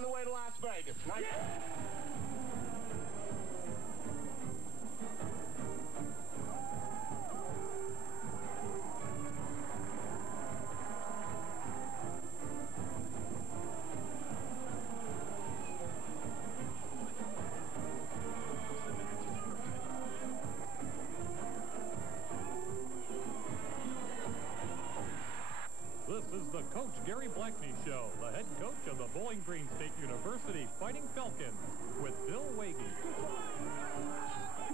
on the way to Las Vegas. This is the Coach Gary Blackney Show, the head coach of the Bowling Green State University Fighting Falcons, with Bill Wagey.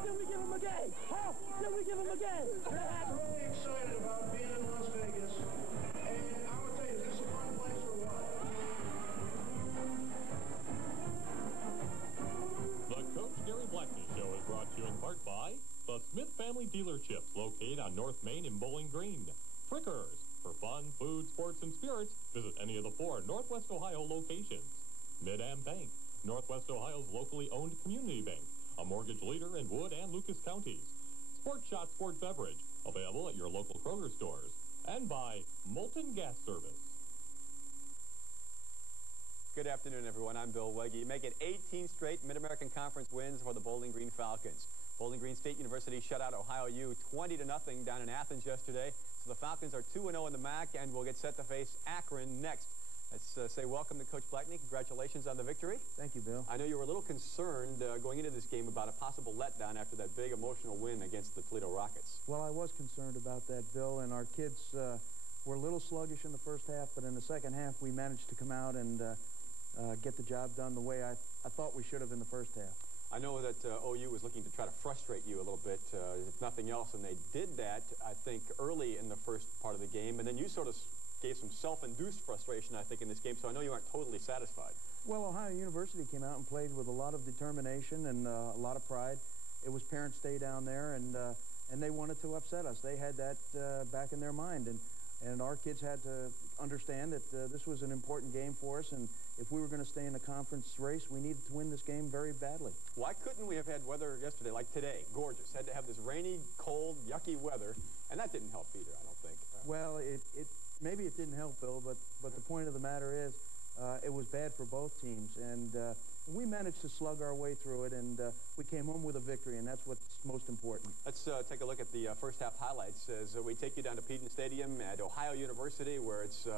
Did we give him a game? Huh? Did we give him a game? I'm really excited about being in Las Vegas. And I will tell you, is this a fun place or what? The Coach Gary Blackney Show is brought to you in part by the Smith Family Dealerships, located on North Main in Bowling Green. Frickers. For fun, food, sports, and spirits, visit any of the 4 Northwest Ohio locations. Mid-Am Bank, Northwest Ohio's locally owned community bank, a mortgage leader in Wood and Lucas counties. Sport Shot Sport Beverage, available at your local Kroger stores. And by Molten Gas Service. Good afternoon, everyone. I'm Bill Wegge. You make it 18 straight Mid-American Conference wins for the Bowling Green Falcons. Bowling Green State University shut out Ohio U 20-0 down in Athens yesterday. So the Falcons are 2-0 in the MAC and will get set to face Akron next. Let's say welcome to Coach Blackney. Congratulations on the victory. Thank you, Bill. I know you were a little concerned going into this game about a possible letdown after that big emotional win against the Toledo Rockets. Well, I was concerned about that, Bill, and our kids were a little sluggish in the first half, but in the second half we managed to come out and get the job done the way I thought we should have in the first half. I know that OU was looking to try to frustrate you a little bit, if nothing else, and they did that, I think, early in the first part of the game, and then you sort of gave some self-induced frustration, I think, in this game, so I know you aren't totally satisfied. Well, Ohio University came out and played with a lot of determination and a lot of pride. It was Parents' Day down there, and they wanted to upset us. They had that back in their mind, and our kids had to understand that this was an important game for us, and if we were going to stay in the conference race, we needed to win this game very badly. Why couldn't we have had weather yesterday like today? Gorgeous. Had to have this rainy, cold, yucky weather, and that didn't help either, I don't think. Well, maybe it didn't help, Bill, but the point of the matter is it was bad for both teams, and we managed to slug our way through it, and we came home with a victory, and that's what's most important. Let's take a look at the first half highlights as we take you down to Peden Stadium at Ohio University, where it's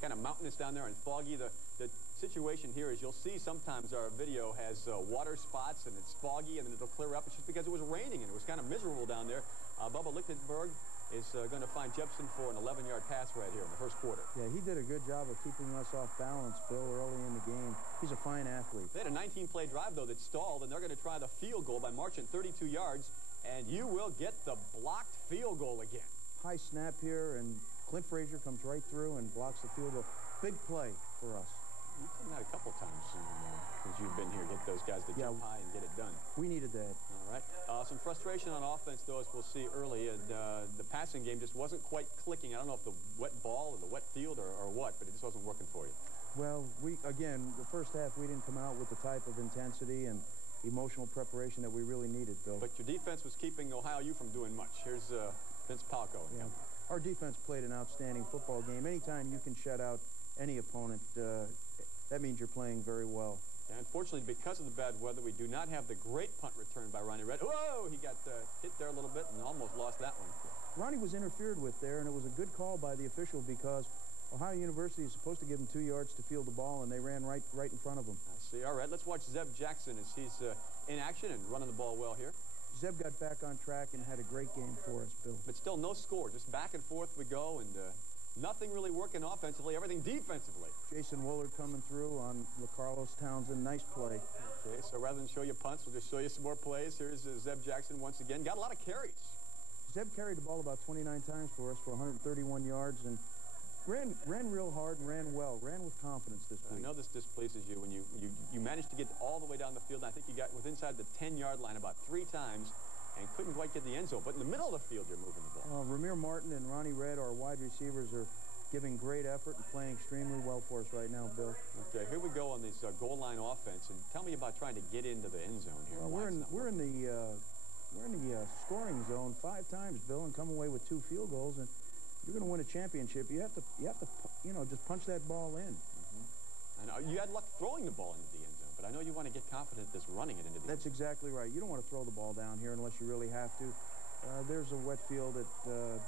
kind of mountainous down there and foggy. The situation here is you'll see sometimes our video has water spots and it's foggy and then it'll clear up. It's just because it was raining and it was kind of miserable down there. Bubba Lichtenberg is going to find Jepson for an 11-yard pass right here in the first quarter. Yeah, he did a good job of keeping us off balance, Bill, early in the game. He's a fine athlete. They had a 19-play drive, though, that stalled, and they're going to try the field goal by marching 32 yards, and you will get the blocked field goal again. High snap here, and Clint Frazier comes right through and blocks the field goal. Big play for us. You've done that a couple times since you've been here. Get those guys to jump high and get it done. We needed that. All right. Some frustration on offense, though, as we'll see early. The passing game just wasn't quite clicking. I don't know if the wet ball or the wet field or what, but it just wasn't working for you. Well, again, the first half, we didn't come out with the type of intensity and emotional preparation that we really needed, Bill. But your defense was keeping Ohio U from doing much. Here's Vince Palco. Yeah. Our defense played an outstanding football game. Anytime you can shut out any opponent, that means you're playing very well. And unfortunately, because of the bad weather, we do not have the great punt return by Ronnie Red. Whoa! He got hit there a little bit and almost lost that one. Ronnie was interfered with there, and it was a good call by the official because Ohio University is supposed to give him 2 yards to field the ball, and they ran right in front of him. I see. All right, let's watch Zeb Jackson as he's in action and running the ball well here. Zeb got back on track and had a great game for us, Bill. But still no score. Just back and forth we go, and nothing really working offensively, everything defensively. Jason Woolard coming through on LaCarlos Townsend. Nice play. Okay, so rather than show you punts, we'll just show you some more plays. Here's Zeb Jackson once again. Got a lot of carries. Zeb carried the ball about 29 times for us for 131 yards and ran real hard and ran well. Ran with confidence this week. I know this displeases you when you managed to get all the way down the field. And I think you got within inside the 10-yard line about 3 times and couldn't quite get the end zone. But in the middle of the field, you're moving the ball. Ramir Martin and Ronnie Red, our wide receivers, are giving great effort and playing extremely well for us right now, Bill. Okay, here we go on this goal line offense. And tell me about trying to get into the end zone here. Well, we're in the scoring zone 5 times, Bill, and come away with 2 field goals. And you're going to win a championship. You have to, just punch that ball in. I Now, you had luck throwing the ball into the end zone, but I know you want to get confident this running it into the end That's zone. exactly right. You don't want to throw the ball down here unless you really have to. There's a wet field that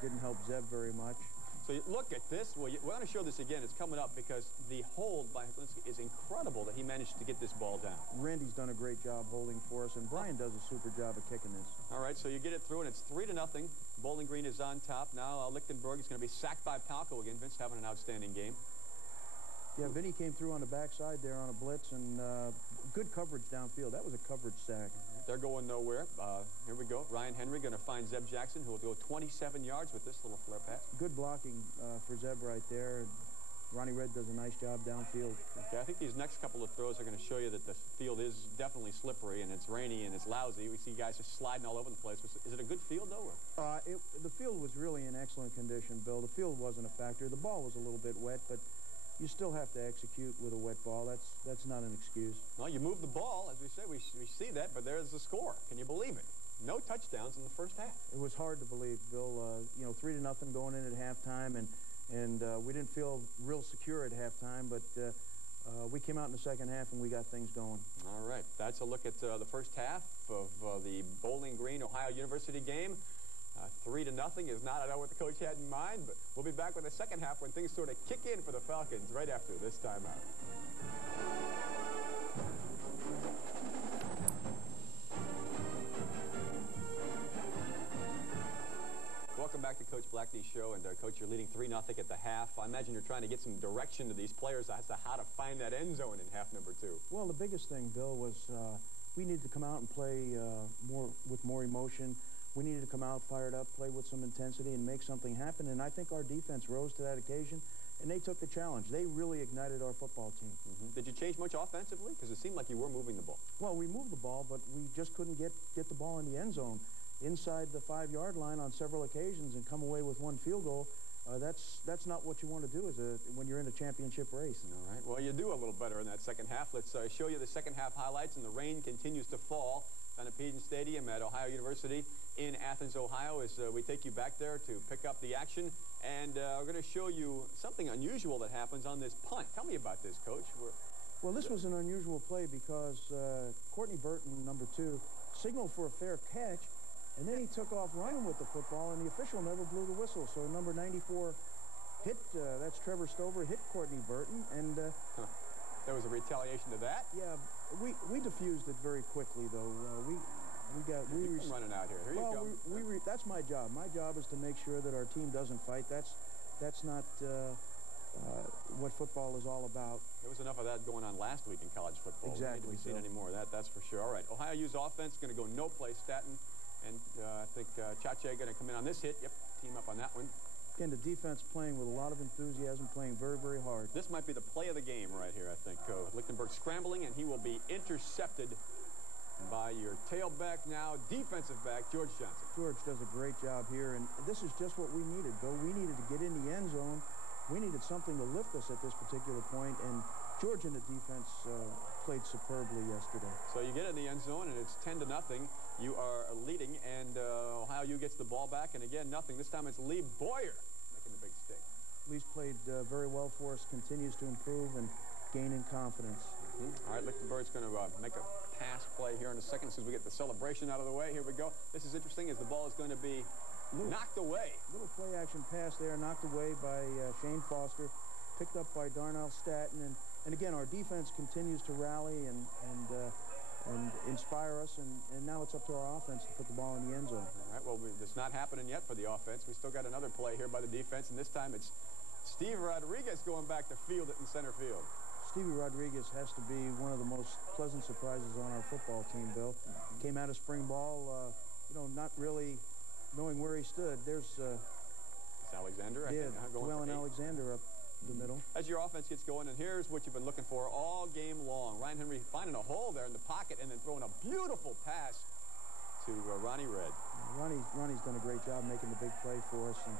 didn't help Zeb very much. So you look at this. Well, we're going to show this again. It's coming up because the hold by Heklinski is incredible that he managed to get this ball down. Randy's done a great job holding for us, and Brian does a super job of kicking this. All right, so you get it through, and it's 3-0. Bowling Green is on top. Now Lichtenberg is going to be sacked by Palco again. Vince having an outstanding game. Yeah, Vinny came through on the backside there on a blitz, and good coverage downfield. That was a coverage sack. They're going nowhere. Here we go. Ryan Henry going to find Zeb Jackson, who will go 27 yards with this little flare pass. Good blocking for Zeb right there. Ronnie Red does a nice job downfield. Okay, I think these next couple of throws are going to show you that the field is definitely slippery, and it's rainy, and it's lousy. We see guys just sliding all over the place. Is it a good field, though? Or? The field was really in excellent condition, Bill. The field wasn't a factor. The ball was a little bit wet, but you still have to execute with a wet ball. That's not an excuse. Well, you move the ball, as we say. We see that, but there's the score. Can you believe it? No touchdowns in the first half. It was hard to believe, Bill. 3-0 going in at halftime, and we didn't feel real secure at halftime, but we came out in the second half and we got things going. All right, that's a look at the first half of the Bowling Green Ohio University game. 3-0 is not, I know what the coach had in mind, but we'll be back with the second half when things sort of kick in for the Falcons right after this timeout. Welcome back to Coach Blackney's show, and Coach, you're leading 3-0 at the half. I imagine you're trying to get some direction to these players as to how to find that end zone in half number 2. Well, the biggest thing, Bill, was we needed to come out and play with more emotion. We needed to come out fired up, play with some intensity, and make something happen. And I think our defense rose to that occasion, and they took the challenge. They really ignited our football team. Did you change much offensively? Because it seemed like you were moving the ball. Well, we moved the ball, but we just couldn't get the ball in the end zone. Inside the 5-yard line on several occasions and come away with one field goal, that's not what you want to do when you're in a championship race. All right. Well, you do a little better in that second half. Let's show you the second half highlights, and the rain continues to fall down at Peden Stadium at Ohio University in Athens, Ohio, as we take you back there to pick up the action. And we're going to show you something unusual that happens on this punt. Tell me about this, Coach. Well, this was an unusual play because Courtney Burton, number 2, signaled for a fair catch, and then he took off running with the football, and the official never blew the whistle. So number 94 hit, that's Trevor Stover, hit Courtney Burton, and... There was a retaliation to that? Yeah, we diffused it very quickly, though. We running out here. Here well, you go. That's my job. My job is to make sure that our team doesn't fight. That's not what football is all about. There was enough of that going on last week in college football. Exactly. We don't need to be seeing any more of that, that's for sure. All right, Ohio U's offense going to go no play. Staten and I think Chache going to come in on this hit. Yep, team up on that one. Again, the defense playing with a lot of enthusiasm, playing very, very hard. This might be the play of the game right here, I think. Lichtenberg scrambling, and he will be intercepted by your tailback now, defensive back, George Johnson. George does a great job here, and this is just what we needed, Bill. We needed to get in the end zone. We needed something to lift us at this particular point, and George and the defense played superbly yesterday. So you get in the end zone, and it's 10-0. You are leading, and Ohio U gets the ball back, and again, nothing. This time it's Lee Boyer making the big stick. Lee's played very well for us, continues to improve and gain in confidence. All right, Lichtenberg's going to make a pass play here in a second as soon as we get the celebration out of the way. Here we go. This is interesting as the ball is going to be knocked away. Little play action pass there, knocked away by Shane Foster, picked up by Darnell Staten, and again, our defense continues to rally and inspire us, and now it's up to our offense to put the ball in the end zone. All right, well, it's not happening yet for the offense. We still got another play here by the defense, and this time it's Steve Rodriguez going back to field it in center field. Stevie Rodriguez has to be one of the most pleasant surprises on our football team, Bill. Came out of spring ball, not really knowing where he stood. There's Alexander, I think. Llewellyn Alexander up the middle. As your offense gets going, and here's what you've been looking for all game long. Ryan Henry finding a hole there in the pocket and then throwing a beautiful pass to Ronnie Red. Ronnie's done a great job making the big play for us, and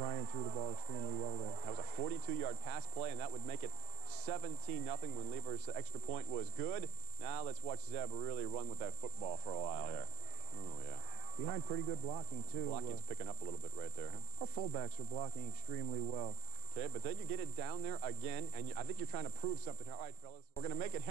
Ryan threw the ball extremely well there. That was a 42-yard pass play, and that would make it 17-0 when Lever's extra point was good. Now let's watch Zeb really run with that football for a while here. Oh, yeah. Behind pretty good blocking, too. Blocking's picking up a little bit right there. Huh? Our fullbacks are blocking extremely well. Okay, but then you get it down there again, and I think you're trying to prove something here. All right, fellas, we're going to make it happen.